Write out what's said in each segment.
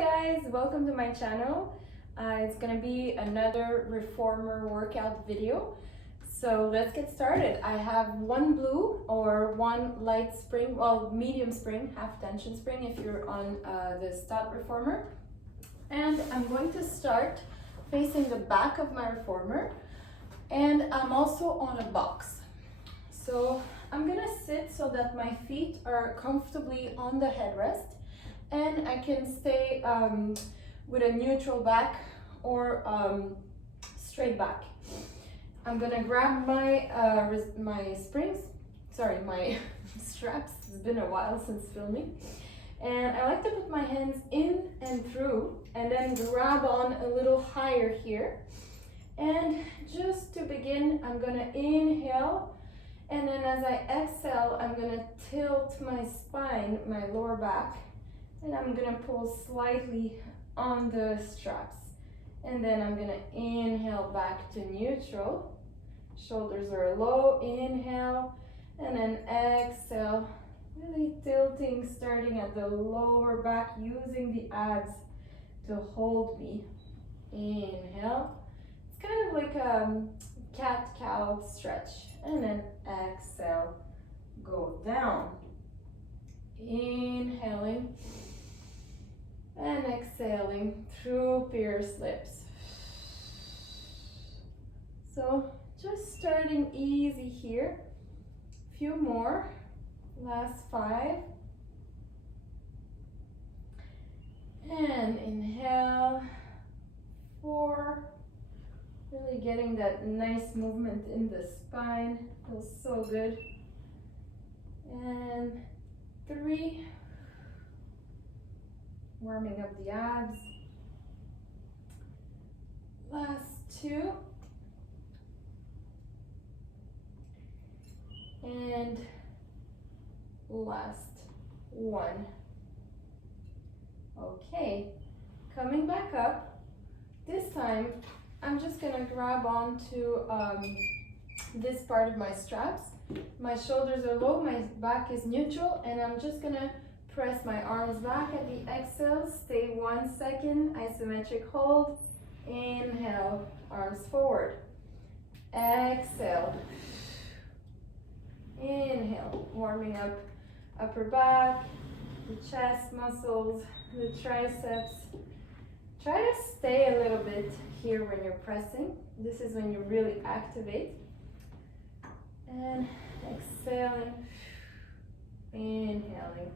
guys, welcome to my channel. It's gonna be another reformer workout video. So let's get started. I have one blue or one light spring, well, medium spring, half tension spring if you're on the stout reformer. And I'm going to start facing the back of my reformer, and I'm also on a box. So I'm gonna sit so that my feet are comfortably on the headrest, and I can stay with a neutral back or straight back. I'm gonna grab my springs, sorry, my straps. It's been a while since filming. And I like to put my hands in and through and then grab on a little higher here. And just to begin, I'm gonna inhale, and then as I exhale, I'm gonna tilt my spine, my lower back, and I'm gonna pull slightly on the straps. And then I'm gonna inhale back to neutral. Shoulders are low, inhale, and then exhale. Really tilting, starting at the lower back, using the abs to hold me. Inhale. It's kind of like a cat-cow stretch. And then exhale, go down. Inhaling and exhaling through pierced lips. So just starting easy here. Few more. Last 5. And inhale. 4. Really getting that nice movement in the spine. Feels so good. And 3. Warming up the abs. Last 2. And last 1. Okay, coming back up. This time, I'm just gonna grab onto this part of my straps. My shoulders are low, my back is neutral, and I'm just gonna press my arms back at the exhale. Stay 1 second, isometric hold. Inhale, arms forward. Exhale. Inhale, warming up upper back, the chest muscles, the triceps. Try to stay a little bit here when you're pressing. This is when you really activate. And exhaling, inhaling,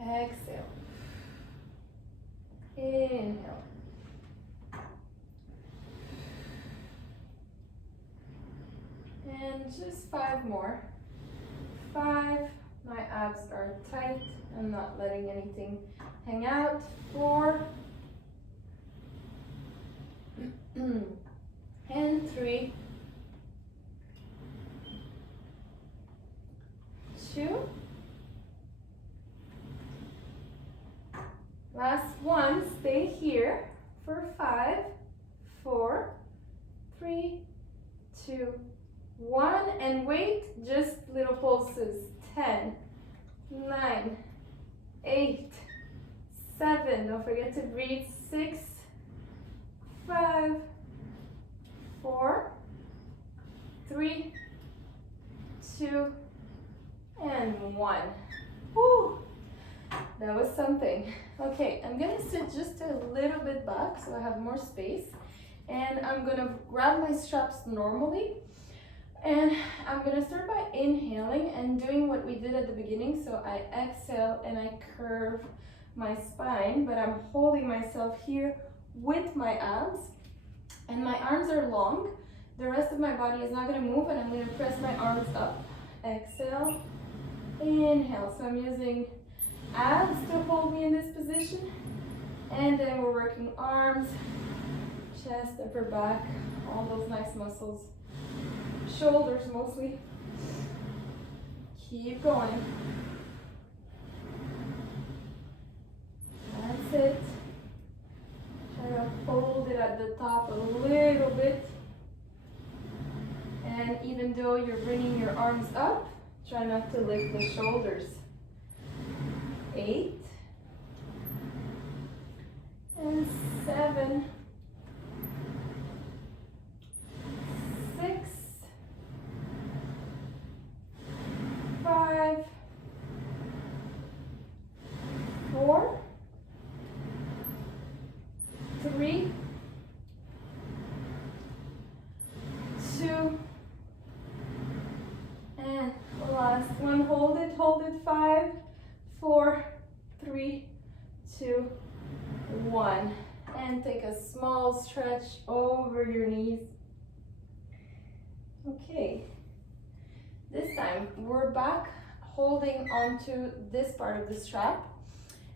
exhale, inhale. And just 5 more. 5, my abs are tight. I'm not letting anything hang out. 4, and 3, 2, last 1, stay here for 5, 4, 3, 2, 1, and wait, just little pulses. 10, 9, 8, 7, don't forget to breathe. 6, 5, 4, 3, 2, and 1. Woo! That was something. Okay, I'm gonna sit just a little bit back so I have more space, and I'm gonna grab my straps normally. And I'm gonna start by inhaling and doing what we did at the beginning. So I exhale and I curve my spine, but I'm holding myself here with my abs, and my arms are long. The rest of my body is not gonna move, and I'm gonna press my arms up. Exhale, inhale. So I'm using abs to hold me in this position. And then we're working arms, chest, upper back, all those nice muscles. Shoulders mostly. Keep going. That's it. Try to hold it at the top a little bit. And even though you're bringing your arms up, try not to lift the shoulders. 8, 4, 3, 2, and last one. Hold it, 5, 4, 3, 2, 1. And take a small stretch over your knees. Okay, this time we're back holding onto this part of the strap,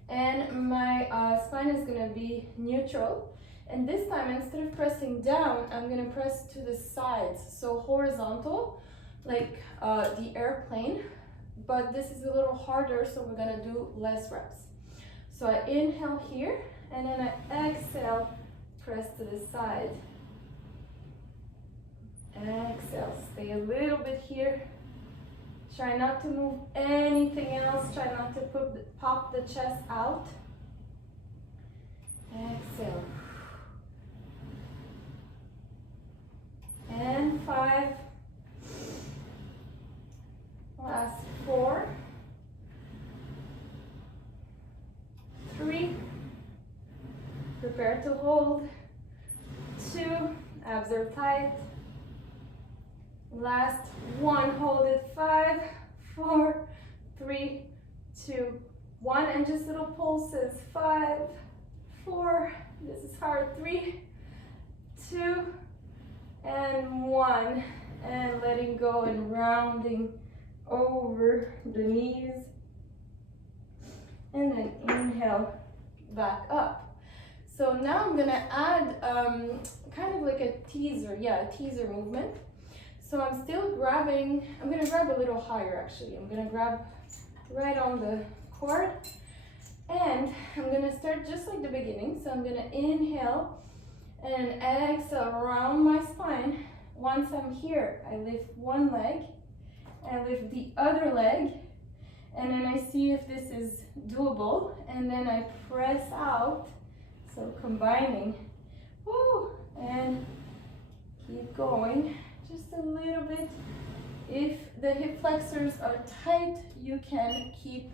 and my spine is going to be neutral. And this time, instead of pressing down, I'm going to press to the sides, so horizontal, like the airplane, but this is a little harder, so we're going to do less reps. So I inhale here, and then I exhale, press to the side. Exhale, stay a little bit here. Try not to move anything else. Try not to pop the chest out. Exhale. And 5. Last 4. 3. Prepare to hold. 2. Abs are tight. Last 1. Hold it. 5, 4, 3, 2, 1. And just little pulses. 5, 4. This is hard. 3, 2, and 1. And letting go and rounding over the knees. And then inhale back up. So now I'm gonna add kind of like a teaser, a teaser movement. So I'm still grabbing, I'm gonna grab a little higher actually. I'm gonna grab right on the cord, and I'm gonna start just like the beginning. So I'm gonna inhale and exhale around my spine. Once I'm here, I lift one leg, I lift the other leg, and then I see if this is doable, and then I press out, so combining, woo, and keep going, just a little bit. If the hip flexors are tight, you can keep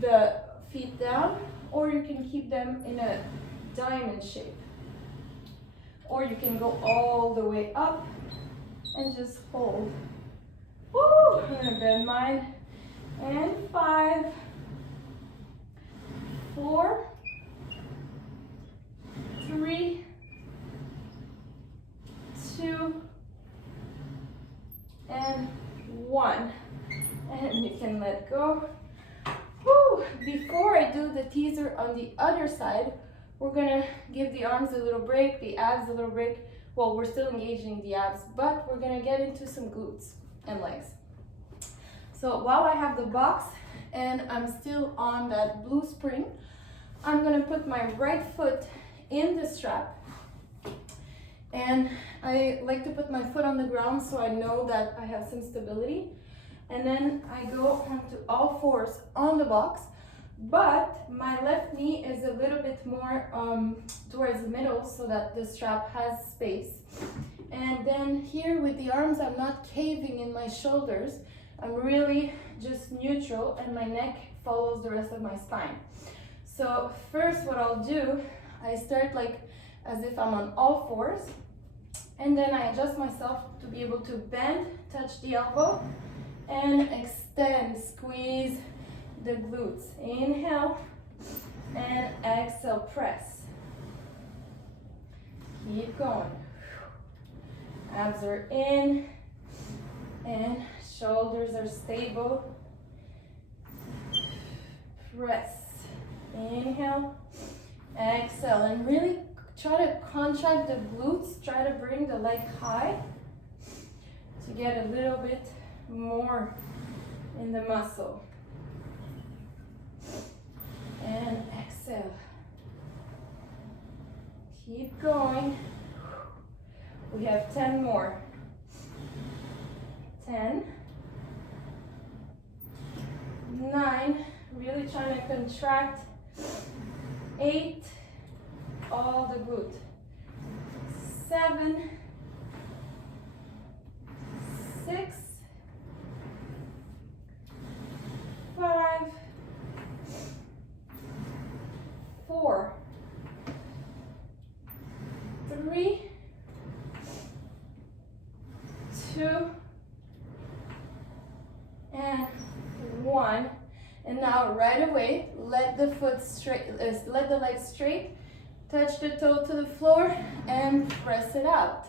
the feet down, or you can keep them in a diamond shape, or you can go all the way up and just hold. Woo! I'm gonna bend mine. And 5, 4, 3, 2, and 1. And you can let go. Woo! Before I do the teaser on the other side, we're gonna give the arms a little break, the abs a little break. Well, we're still engaging the abs, but we're gonna get into some glutes and legs. So while I have the box and I'm still on that blue spring, I'm gonna put my right foot in the strap, and I like to put my foot on the ground so I know that I have some stability. And then I go onto all fours on the box, but my left knee is a little bit more towards the middle so that the strap has space. And then here with the arms, I'm not caving in my shoulders. I'm really just neutral, and my neck follows the rest of my spine. So first what I'll do, I start like as if I'm on all fours, and then I adjust myself to be able to bend, touch the elbow, and extend, squeeze the glutes. Inhale and exhale, press. Keep going. Abs are in and shoulders are stable. Press. Inhale, exhale, and really try to contract the glutes. Try to bring the leg high to get a little bit more in the muscle. And exhale. Keep going. We have 10 more. 10, 9, really trying to contract. 8, all the glute. 7, 6, 5, way, let the foot straight, let the leg straight, touch the toe to the floor and press it out.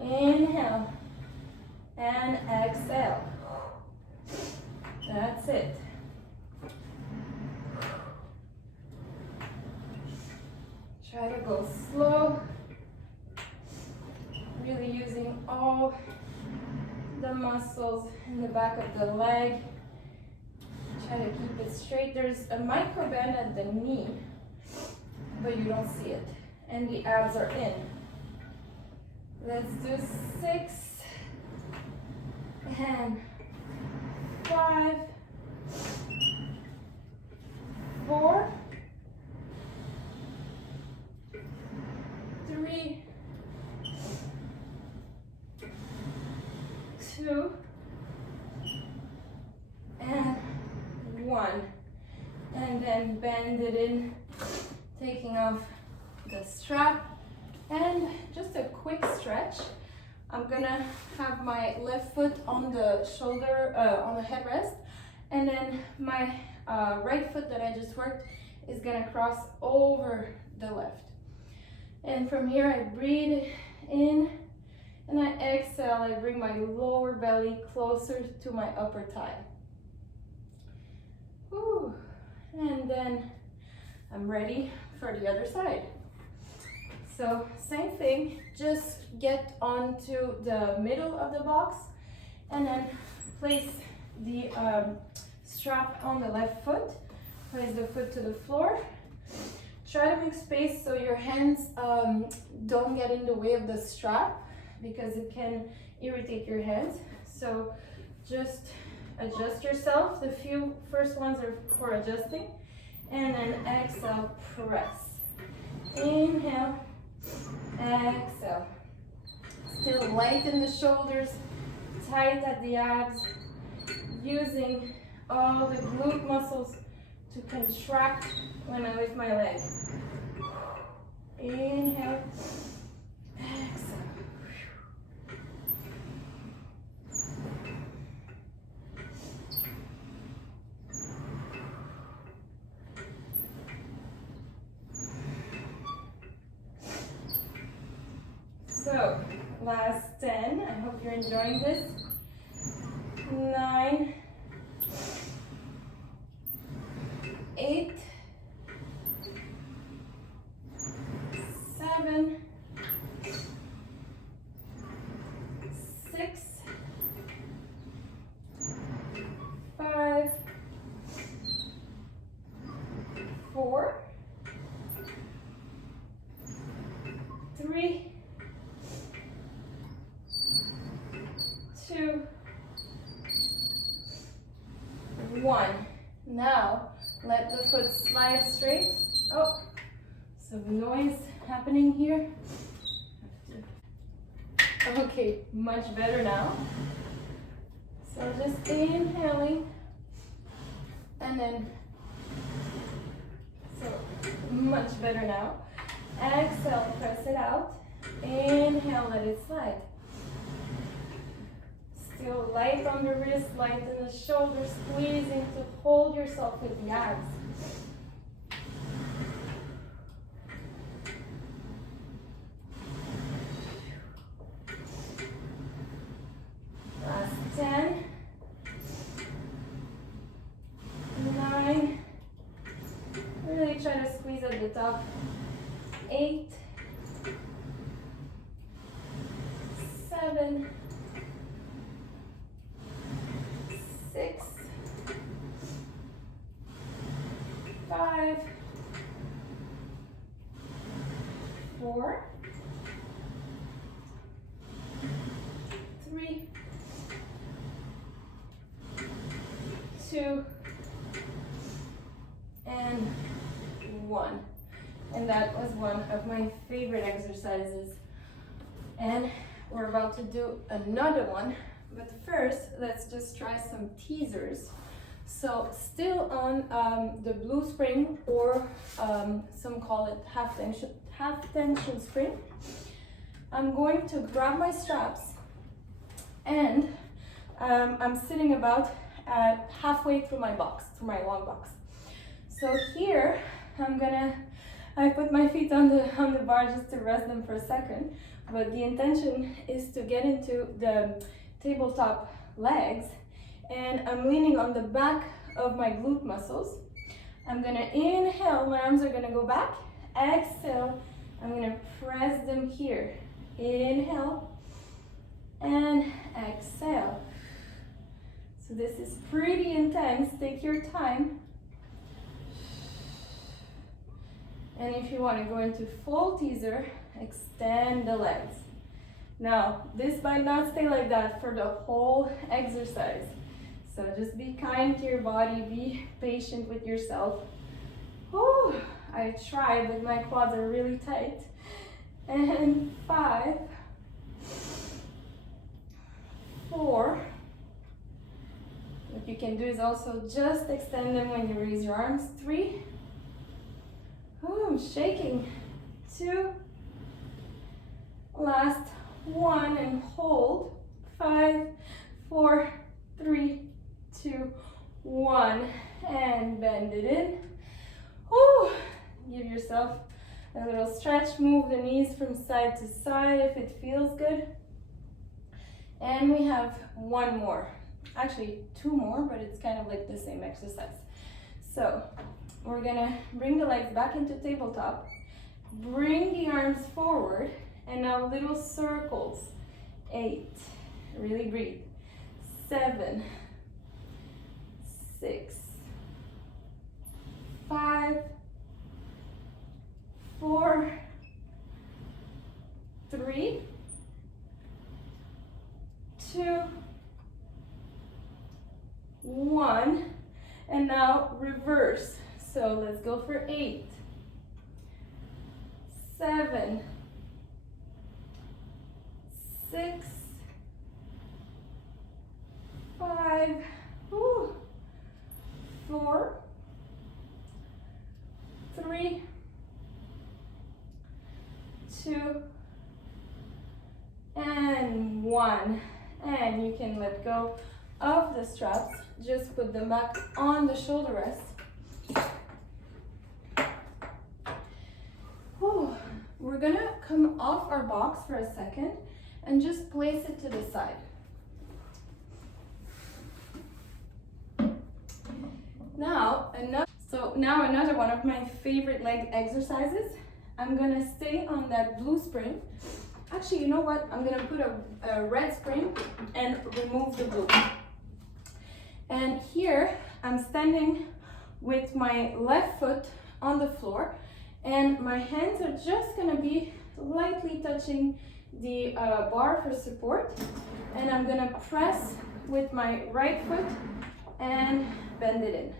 Inhale and exhale. That's it. Try to go slow, really using all the muscles in the back of the leg. Try to keep it straight. There's a micro bend at the knee, but you don't see it. And the abs are in. Let's do 6 and 5, 4, 3, 2, and 1. And then bend it in, taking off the strap. And just a quick stretch. I'm gonna have my left foot on the shoulder, on the headrest, and then my right foot that I just worked is gonna cross over the left. And from here I breathe in, and I exhale. I bring my lower belly closer to my upper thigh. Whew. And then I'm ready for the other side. So same thing, just get onto the middle of the box and then place the strap on the left foot, place the foot to the floor. Try to make space so your hands don't get in the way of the strap because it can irritate your hands. So just adjust yourself. The few first ones are for adjusting. And then exhale, press. Inhale. Exhale. Still light in the shoulders, tight at the abs, using all the glute muscles to contract when I lift my leg. Inhale, exhale. So, last 10. I hope you're enjoying this. 9, 8, 7, 6, 5, 4, 3, 2, 1. Now let the foot slide straight. Oh, some noise happening here. Okay, much better now. So just inhaling and then, so much better now. Exhale, press it out. Inhale, let it slide. Still light on the wrist, light in the shoulders, squeezing to hold yourself with the abs. Last 10, 9, really try to squeeze at the top. 8, 7, 6, 5, 4, 3, 2, and 1. And that was one of my favorite exercises. And we're about to do another one. But first, let's just try some teasers. So still on the blue spring, or some call it half tension spring. I'm going to grab my straps, and I'm sitting about halfway through my box, through my long box. So here, I put my feet on the bar just to rest them for a second, but the intention is to get into the tabletop legs, and I'm leaning on the back of my glute muscles. I'm gonna inhale, my arms are gonna go back, exhale, I'm gonna press them here. Inhale and exhale. So this is pretty intense, take your time. And if you want to go into full teaser, extend the legs. Now, this might not stay like that for the whole exercise. So just be kind to your body, be patient with yourself. Whew, I try, but my quads are really tight. And 5, 4. What you can do is also just extend them when you raise your arms. 3. Oh, I'm shaking. 2. Last 1 and hold. 5, 4, 3, 2, 1. And bend it in. Whew. Give yourself a little stretch. Move the knees from side to side if it feels good. And we have 1 more. Actually 2 more, but it's kind of like the same exercise. So we're gonna bring the legs back into tabletop, bring the arms forward, and now little circles. 8, really breathe. 7, 6, 5, 4, 3, 2, 1, and now reverse. So let's go for 8, 7, 6, 5, 4, 3, 2, and 1. And you can let go of the straps. Just put them back on the shoulder rest. Whew. We're gonna come off our box for a second and just place it to the side. Now another one of my favorite leg exercises. I'm gonna stay on that blue spring. Actually, you know what? I'm gonna put a red spring and remove the blue. And here I'm standing with my left foot on the floor, and my hands are just gonna be lightly touching the bar for support. And I'm gonna press with my right foot and bend it in.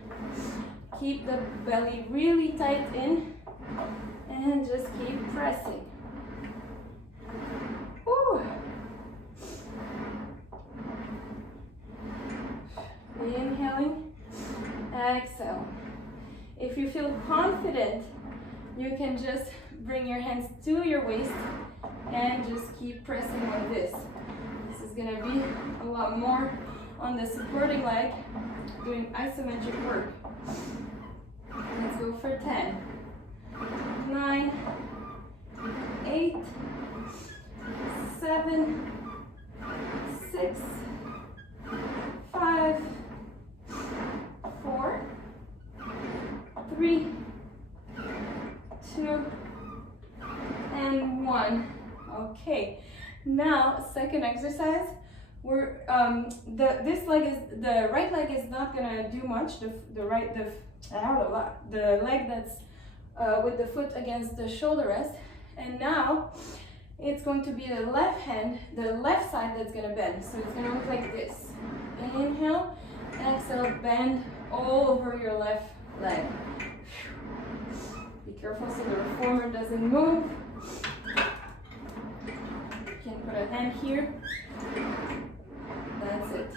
Keep the belly really tight in and just keep pressing. Whew. Inhaling, exhale. If you feel confident, you can just bring your hands to your waist and just keep pressing like this. This is gonna be a lot more on the supporting leg, doing isometric work. Let's go for 10, 9, 8, 7, 6, 5, 4, 3, 2, and 1. Okay, now second exercise. We're the right leg is not gonna do much. The leg that's with the foot against the shoulder rest, and now it's going to be the left hand, the left side that's gonna bend. So it's gonna look like this. Inhale, exhale, bend all over your left leg. Be careful so the reformer doesn't move. You can put a hand here. That's it.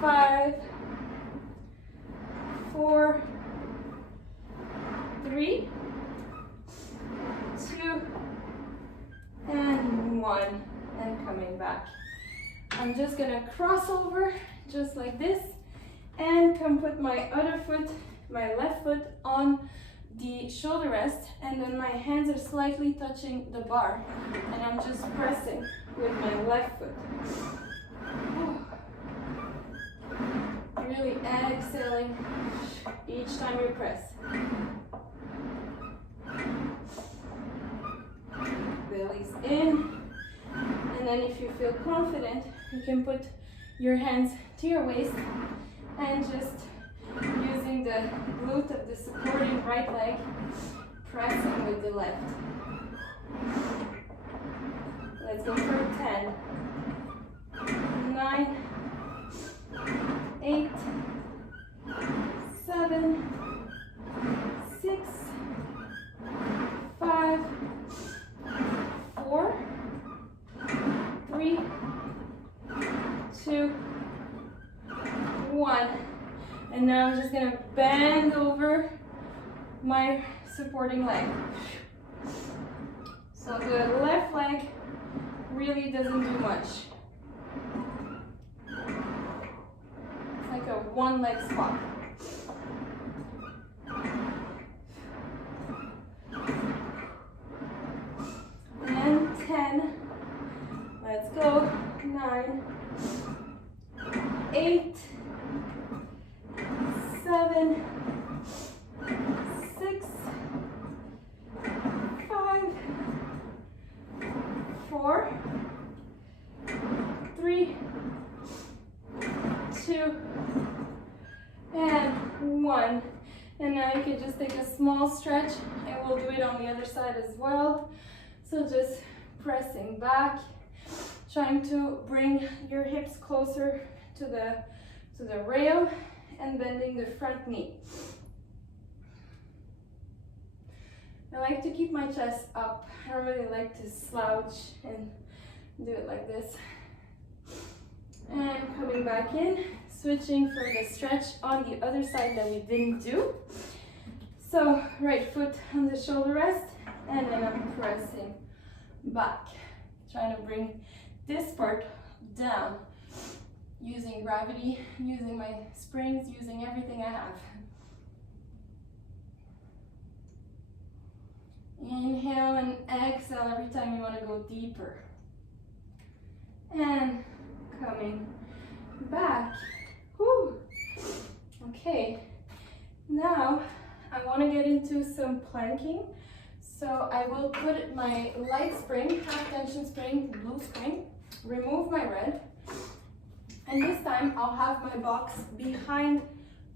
5, 4, 3, 2, and 1, and coming back. I'm just gonna cross over just like this and come put my other foot, my left foot, on the shoulder rest, and then my hands are slightly touching the bar, and I'm just pressing with my left foot. Really exhaling each time you press. Belly's in, and then if you feel confident, you can put your hands to your waist and just using the glute of the supporting right leg, pressing with the left. Let's go for 10, 9, 8, 7, 6, 5, 4, 3, 2, 1. And now I'm just gonna bend over my supporting leg. So the left leg really doesn't do much. It's like a one leg squat. And 10. Let's go. 9, 8, 7, 6, 5, 4, 3, 2, and 1. And now you can just take a small stretch, and we'll do it on the other side as well. So just pressing back, trying to bring your hips closer to the rail, and bending the front knee. I like to keep my chest up. I don't really like to slouch and do it like this. And coming back in, switching for the stretch on the other side that we didn't do. So right foot on the shoulder rest, and then I'm pressing back, trying to bring this part down, using gravity, using my springs, using everything I have. Inhale and exhale every time you want to go deeper. And coming back. Whew. Okay, now I want to get into some planking. So I will put my light spring, half tension spring, blue spring, remove my red, and this time I'll have my box behind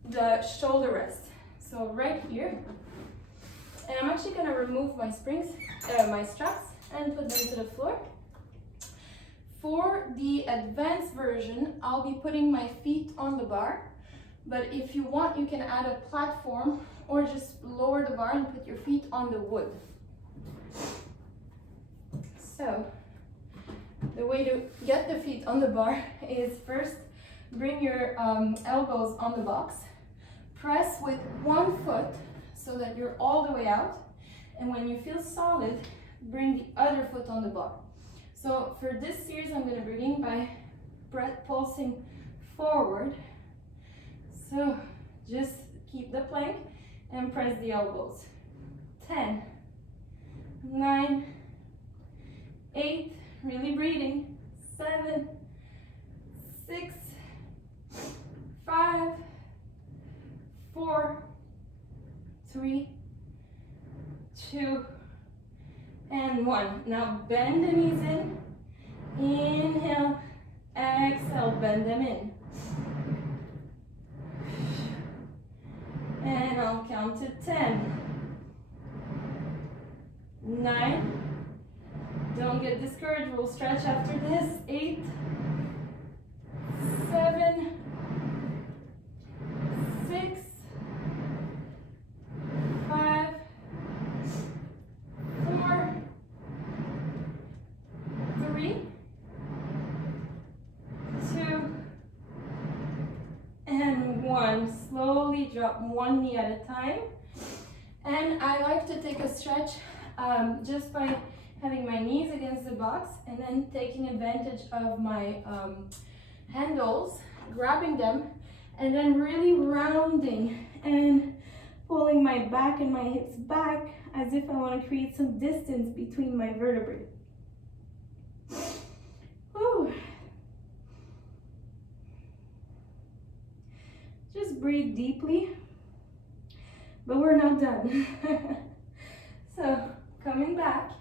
the shoulder rest. So right here, and I'm actually going to remove my springs, my straps, and put them to the floor. For the advanced version, I'll be putting my feet on the bar, but if you want, you can add a platform or just lower the bar and put your feet on the wood. So the way to get the feet on the bar is first bring your elbows on the box, press with one foot so that you're all the way out, and when you feel solid, bring the other foot on the bar. So for this series, I'm going to begin by pulsing forward. So just keep the plank and press the elbows. 10, 9, 8, really breathing, 7, 6, 5, 4, 3, 2, and 1. Now bend the knees in, inhale, exhale, bend them in. And I'll count to 10, 9, don't get discouraged, we'll stretch after this, 8, 7, 6, 5, 4, 3, 2, slowly drop one knee at a time. And I like to take a stretch just by having my knees against the box and then taking advantage of my handles, grabbing them, and then really rounding and pulling my back and my hips back as if I want to create some distance between my vertebrae. Whew. Just breathe deeply, but we're not done. So coming back,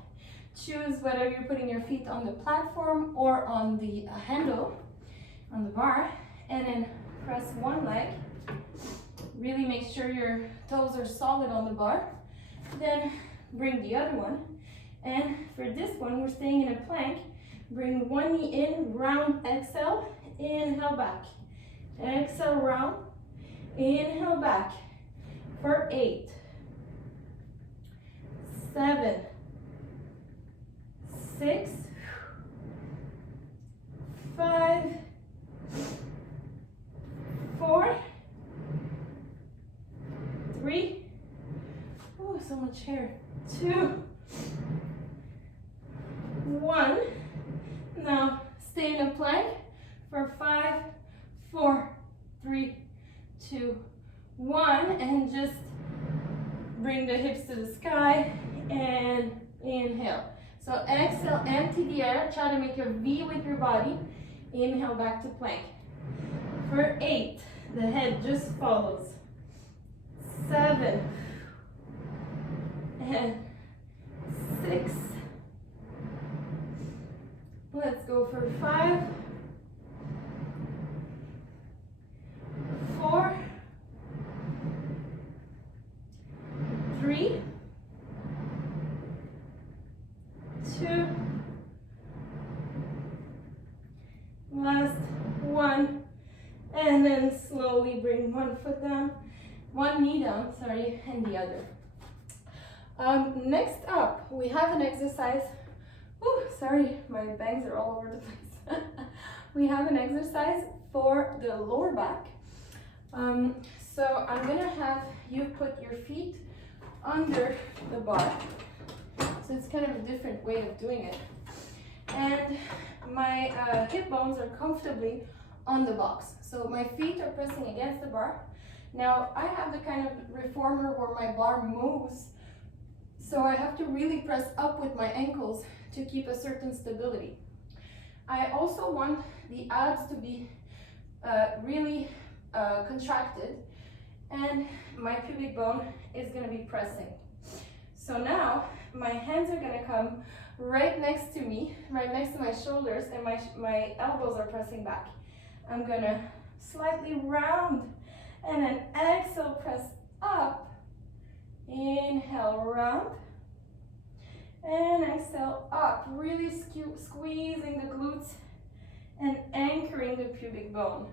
choose whether you're putting your feet on the platform or on the handle, on the bar, and then press one leg. Really make sure your toes are solid on the bar. Then bring the other one. And for this one, we're staying in a plank. Bring one knee in, round, exhale, inhale back. Exhale, round, inhale back. For 8, 7, 6, 5, 4, 3, oh, so much hair, 2, 1. Now stay in a plank for 5, 4, 3, 2, 1, and just bring the hips to the sky and inhale. So exhale, empty the air, try to make a V with your body. Inhale back to plank. For 8, the head just follows. 7 and 6. Let's go for 5, 4, 3, 2, last 1, and then slowly bring one foot down, one knee down, sorry, and the other. Next up, we have an exercise. Ooh, sorry, my bangs are all over the place. We have an exercise for the lower back. So I'm gonna have you put your feet under the bar. So it's kind of a different way of doing it. And my hip bones are comfortably on the box. So my feet are pressing against the bar. Now I have the kind of reformer where my bar moves. So I have to really press up with my ankles to keep a certain stability. I also want the abs to be really contracted, and my pubic bone is going to be pressing. So now my hands are going to come right next to me, right next to my shoulders, and my elbows are pressing back. I'm going to slightly round and then exhale, press up. Inhale, round, and exhale up, really squeezing the glutes and anchoring the pubic bone.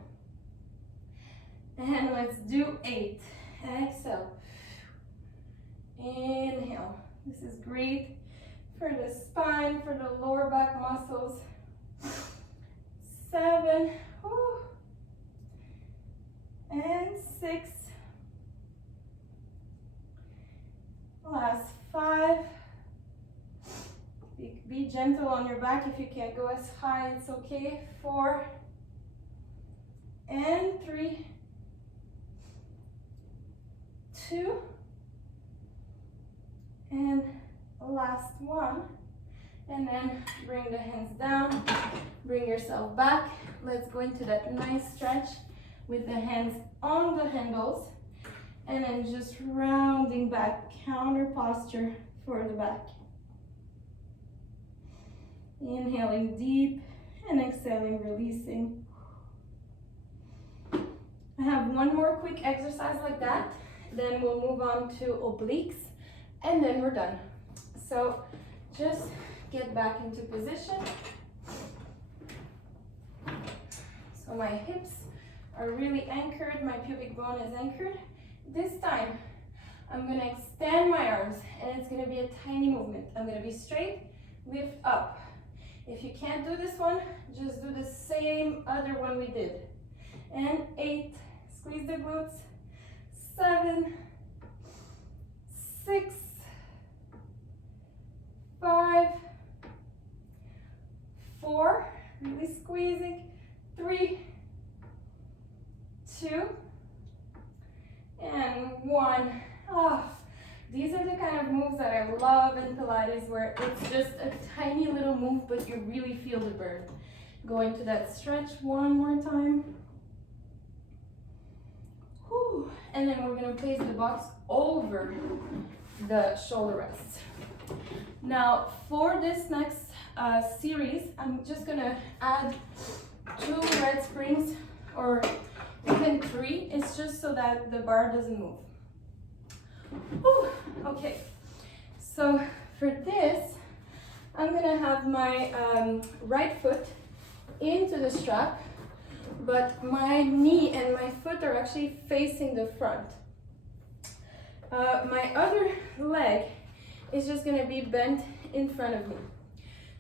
And let's do 8. Exhale. Inhale. This is great for the spine, for the lower back muscles. 7. Whew. And 6. Last 5. Be gentle on your back. If you can't go as high, it's okay. 4. And 3. 2. And last 1. And then bring the hands down. Bring yourself back. Let's go into that nice stretch with the hands on the handles. And then just rounding back, counter posture for the back. Inhaling deep and exhaling, releasing. I have one more quick exercise like that. Then we'll move on to obliques and then we're done. So just get back into position. So my hips are really anchored, my pubic bone is anchored. This time, I'm gonna extend my arms and it's gonna be a tiny movement. I'm gonna be straight, lift up. If you can't do this one, just do the same other one we did. And 8, squeeze the glutes. 7, 6, 5, 4, really squeezing, 3, 2, and 1. Oh, these are the kind of moves that I love in Pilates, where it's just a tiny little move, but you really feel the burn. Go into that stretch one more time. Whew. And then we're gonna place the box over the shoulder rest. Now, for this next series, I'm just gonna add 2 red springs, or even 3. It's just so that the bar doesn't move. Whew. Okay, so for this, I'm gonna have my right foot into the strap, but my knee and my foot are actually facing the front. My other leg is just gonna be bent in front of me.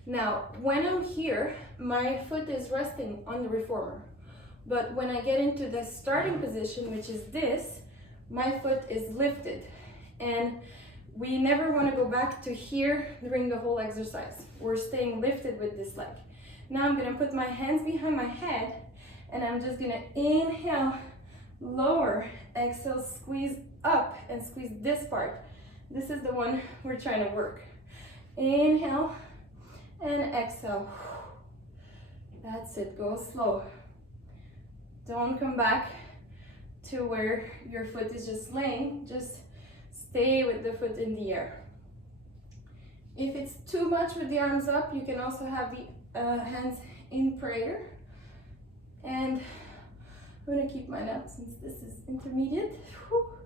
Now, when I'm here, my foot is resting on the reformer. But when I get into the starting position, which is this, my foot is lifted. And we never want to go back to here during the whole exercise. We're staying lifted with this leg. Now I'm going to put my hands behind my head, and I'm just going to inhale, lower, exhale, squeeze up, and squeeze this part. This is the one we're trying to work. Inhale and exhale. That's it. Go slow. Don't come back to where your foot is just laying. Just stay with the foot in the air. If it's too much with the arms up, you can also have the hands in prayer. And I'm gonna keep mine up since this is intermediate. Whew.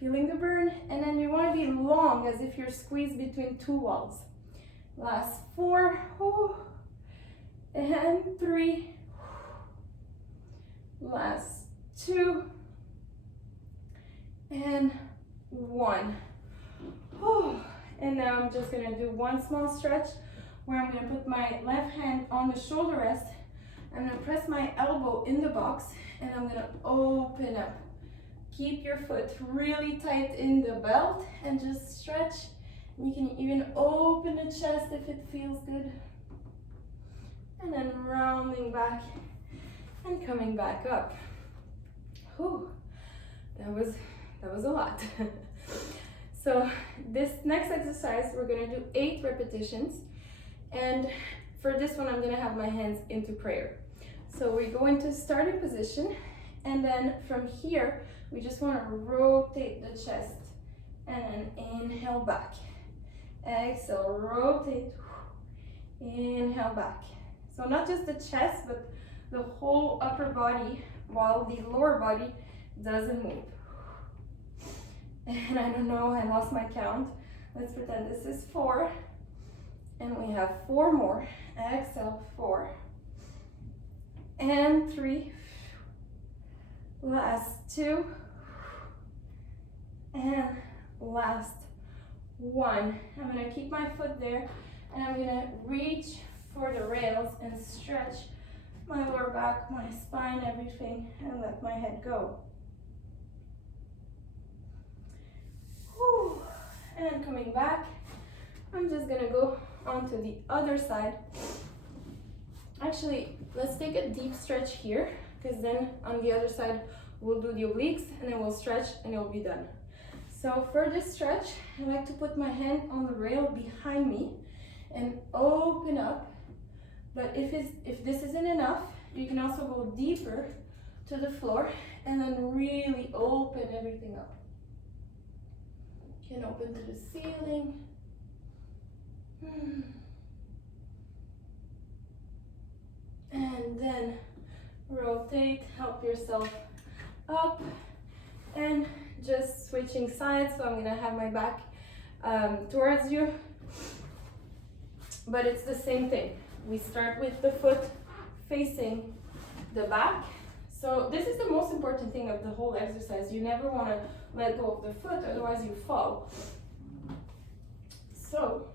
Feeling the burn. And then you want to be long, as if you're squeezed between 2 walls. Last 4. Whew. And 3. Last 2. And 1. Whew. And now I'm just gonna do one small stretch where I'm gonna put my left hand on the shoulder rest. I'm gonna press my elbow in the box, and I'm gonna open up. Keep your foot really tight in the belt and just stretch. You can even open the chest if it feels good. And then rounding back and coming back up. Whew. That was a lot. So this next exercise, we're gonna do 8 repetitions. And for this one, I'm gonna have my hands into prayer. So we go into starting position, and then from here, we just wanna rotate the chest, and then inhale back. Exhale, rotate, inhale back. So not just the chest, but the whole upper body, while the lower body doesn't move. And I don't know, I lost my count. Let's pretend this is 4. And we have 4 more. Exhale, 4. And 3. Last 2. And last 1. I'm gonna keep my foot there, and I'm gonna reach for the rails and stretch my lower back, my spine, everything, and let my head go. Whew. And coming back, I'm just gonna go onto the other side. Actually, let's take a deep stretch here, because then on the other side, we'll do the obliques, and then we'll stretch, and it'll be done. So for this stretch, I like to put my hand on the rail behind me and open up. But if this isn't enough, you can also go deeper to the floor and then really open everything up. You can open to the ceiling. And then rotate, help yourself up, and just switching sides. So I'm gonna have my back towards you, but it's the same thing. We start with the foot facing the back. So this is the most important thing of the whole exercise. You never want to let go of the foot, otherwise you fall. So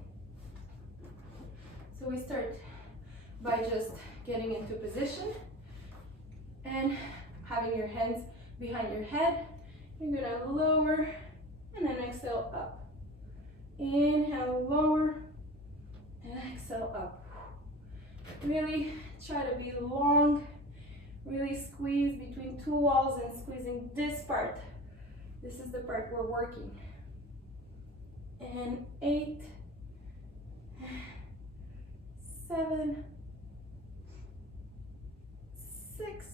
we start by just getting into position and having your hands behind your head, You're gonna lower and then exhale up. Inhale, lower, and exhale up. Really try to be long. Really squeeze between two walls and squeezing this part. This is the part we're working. And 8, 7, 6,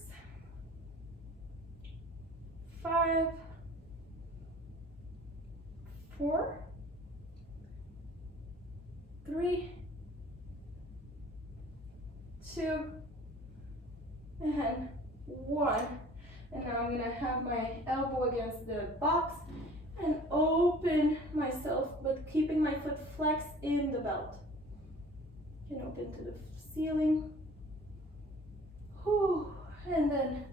5, 4, 3, 2, and 1. And now I'm gonna have my elbow against the box and open myself, but keeping my foot flexed in the belt. You can open to the ceiling. Whew. And then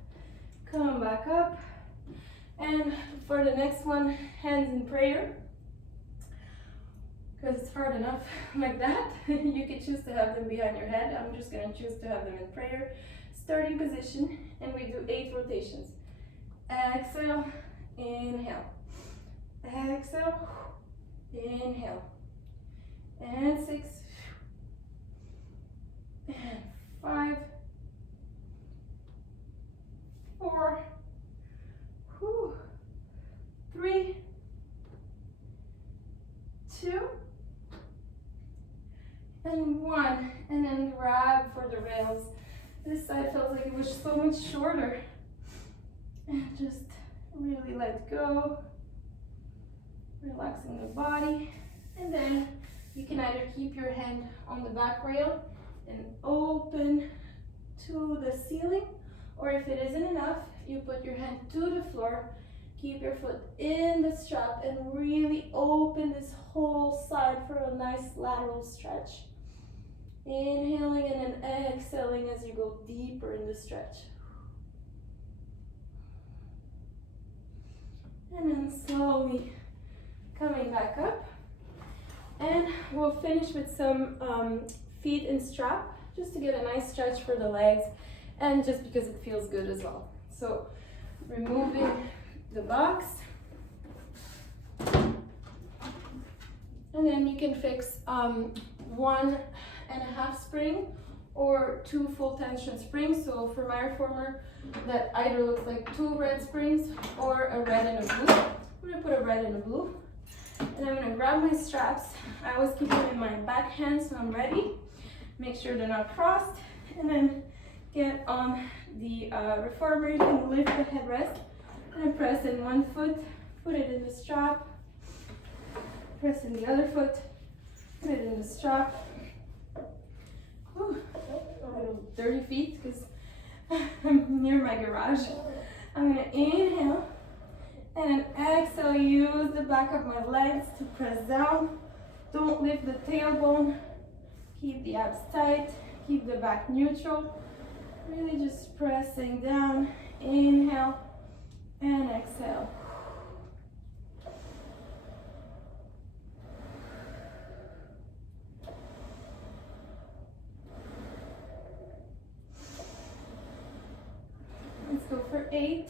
come back up. And for the next one, hands in prayer. Because it's hard enough like that. You could choose to have them behind your head. I'm just gonna choose to have them in prayer. Starting position, and we do 8 rotations. Exhale, inhale. Exhale, inhale. And 6, and 5, 4, 3, 2, and 1. And then grab for the rails. This side felt like it was so much shorter. And just really let go. Relaxing the body. And then you can either keep your hand on the back rail and open to the ceiling, or if it isn't enough, you put your hand to the floor, keep your foot in the strap, and really open this whole side for a nice lateral stretch. Inhaling and then exhaling as you go deeper in the stretch. And then slowly coming back up. And we'll finish with some feet in strap, just to get a nice stretch for the legs, and just because it feels good as well. So removing the box. And then you can fix 1.5 spring or 2 full tension springs. So for my reformer, that either looks like 2 red springs or a red and a blue. I'm gonna put a red and a blue. And I'm gonna grab my straps. I always keep them in my back hand so I'm ready. Make sure they're not crossed. And then get on the reformer. You can lift the headrest and press in one foot, put it in the strap. Press in the other foot, put it in the strap. Whew, a little dirty feet because I'm near my garage. I'm gonna inhale and then exhale. Use the back of my legs to press down. Don't lift the tailbone. Keep the abs tight. Keep the back neutral. Really just pressing down. Inhale and exhale. Let's go for 8.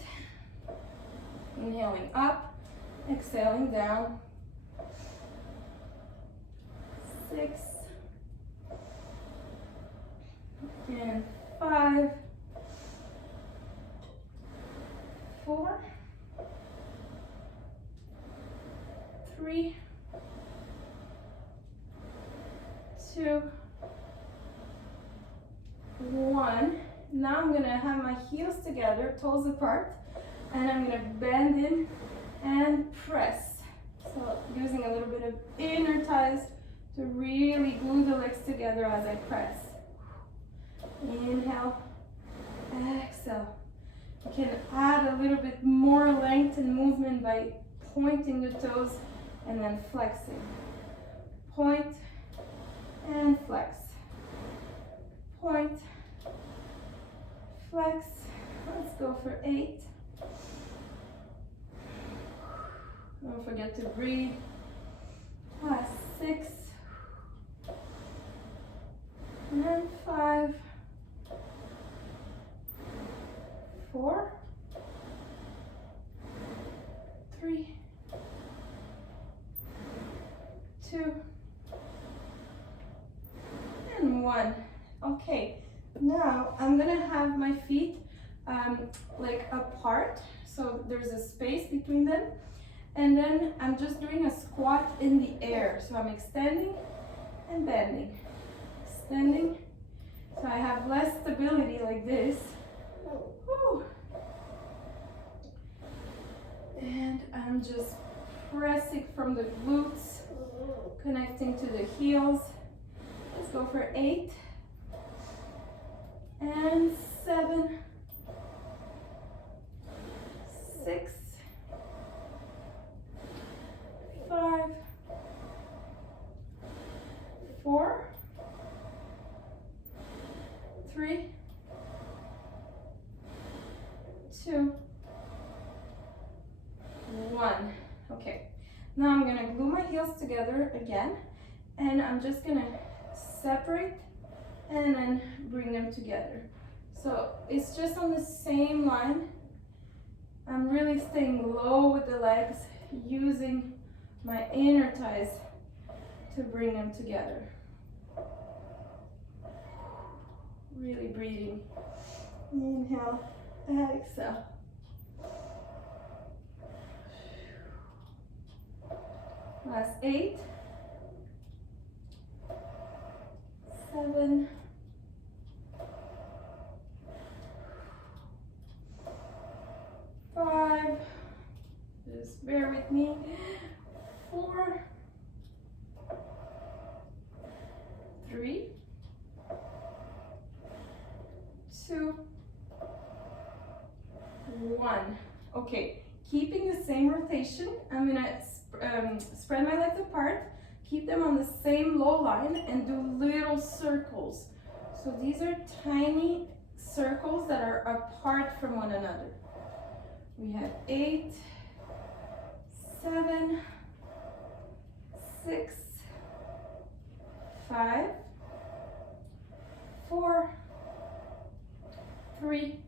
Inhaling up, exhaling down. 6 and 5, 4, 3, 2, 1. Now I'm gonna have my heels together, toes apart, and I'm gonna bend in and press. So using a little bit of inner thighs to really glue the legs together as I press. Inhale, exhale. You can add a little bit more length and movement by pointing the toes and then flexing. Point and flex. Point, flex. Let's go for 8. Don't forget to breathe. 6 and 5, 4, 3, 2, and 1. Okay, now I'm gonna have my feet like apart, so there's a space between them, and then I'm just doing a squat in the air. So I'm extending and bending, extending. So I have less stability like this. Whew. And I'm just pressing from the glutes, connecting to the heels. Let's go for 8 and 7, 6, 5, 4, 3, 2, 1. Okay, now I'm gonna glue my heels together again, and I'm just gonna separate and then bring them together. So it's just on the same line. I'm really staying low with the legs, using my inner thighs to bring them together. Really breathing. Inhale, exhale. Last 8, 7, 5, just bear with me, 4, 3, 2, 1. Okay, keeping the same rotation, I'm gonna spread my legs apart, keep them on the same low line, and do little circles. So these are tiny circles that are apart from one another. We have 8, 7, 6, 5, 4, 3,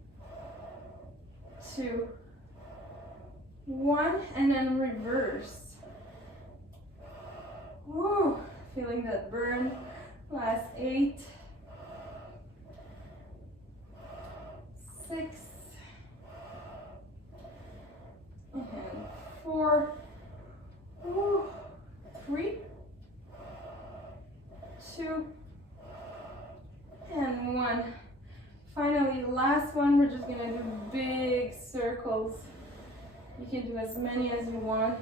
2, 1, and then reverse. Woo, feeling that burn. Last 8, 6, and 4, woo, 3, 2, and 1. Finally, last one, we're just gonna do big circles. You can do as many as you want.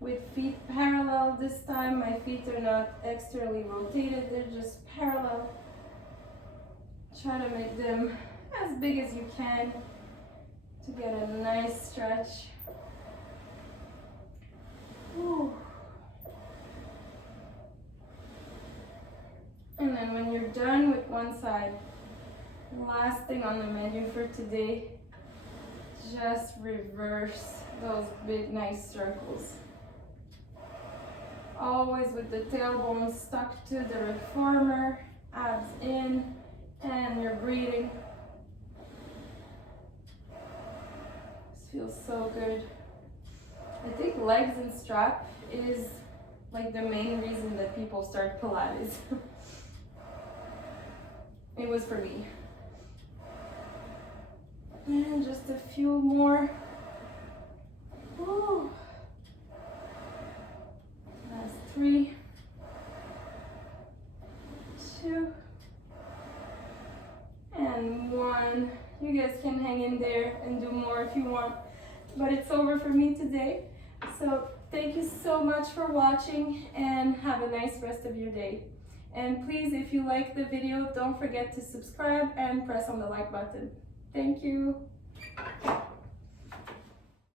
With feet parallel this time. My feet are not externally rotated, they're just parallel. Try to make them as big as you can to get a nice stretch. Whew. And then when you're done with one side, last thing on the menu for today, just reverse those big nice circles. Always with the tailbone stuck to the reformer, abs in, and you're breathing. This feels so good. I think legs and strap is like the main reason that people start Pilates. It was for me. And just a few more. Woo. Last 3, 2, and 1. You guys can hang in there and do more if you want, but it's over for me today. So thank you so much for watching, and have a nice rest of your day. And please, if you like the video, don't forget to subscribe and press on the like button. Thank you.